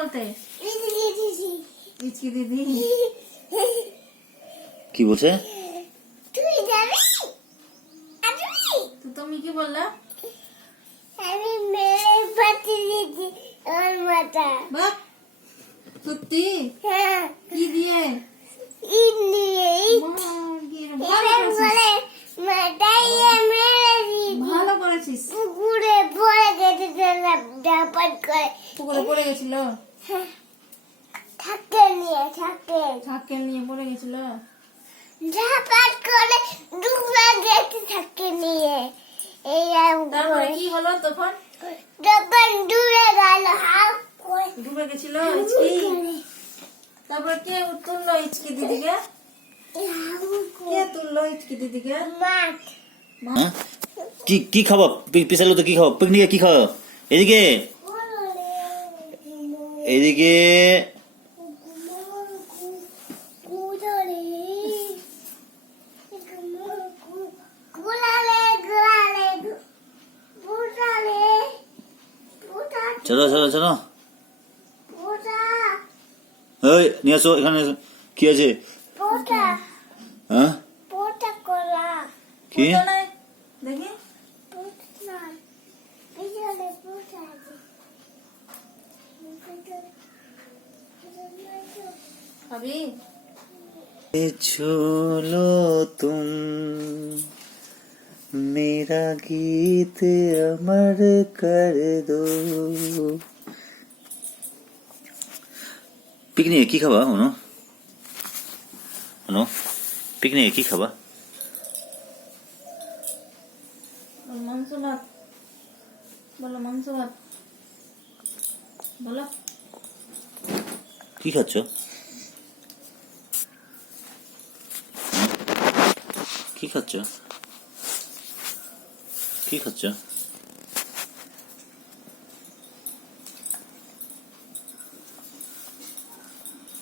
বলতে? ইচকি দিদি। কি বলছে? তুই যাবি? তো তুমি কি বললা? আমি মেরে পাতি দিদি ওর মাথা। বাহ, সত্যি? হ্যাঁ, কি দিয়ে? ইট নিয়ে মা, কি রে, ভালো করেছিস। মাথায় মেরে দিদি ভালো করেছিস। পুকুরে পড়ে গেছে ডাপাত করে। পুকুরে পড়ে গেছিল? থাকে নিয়ে থাকে ঝাঁকেল নিয়ে পড়ে গেছিল? ডাপাত করে ডুবে গেছে থাকে নিয়ে। এই তারপরে কি হলো তখন? যখন ডুবে গেল হাফ করে ডুবে গেছিল ইচকি? তারপরে কে তুললো ইচকি দিদিকে? কে তুললো ইচকি দিদিকে? মাঠ হ্যাঁ? কি খাবো? পিছালো তো কি খাবো? পিকনিকে কি খাবো? এদিকে এদিকে চলো চলো চলো। এই নিয়ে আসো এখানে। কি আছে? হ্যাঁ কি? বুঝলো না? দেখি। খাবি? छोलो तुम मेरा गीत अमर कर दो। পিকনিকে কি খাবা অনু? অনু পিকনিকে কি খাবা? মাংস ভাত বলো, মাংস ভাত বলো। কি খাচ্ছ? কি খাচ্ছ? কি খাচ্ছ?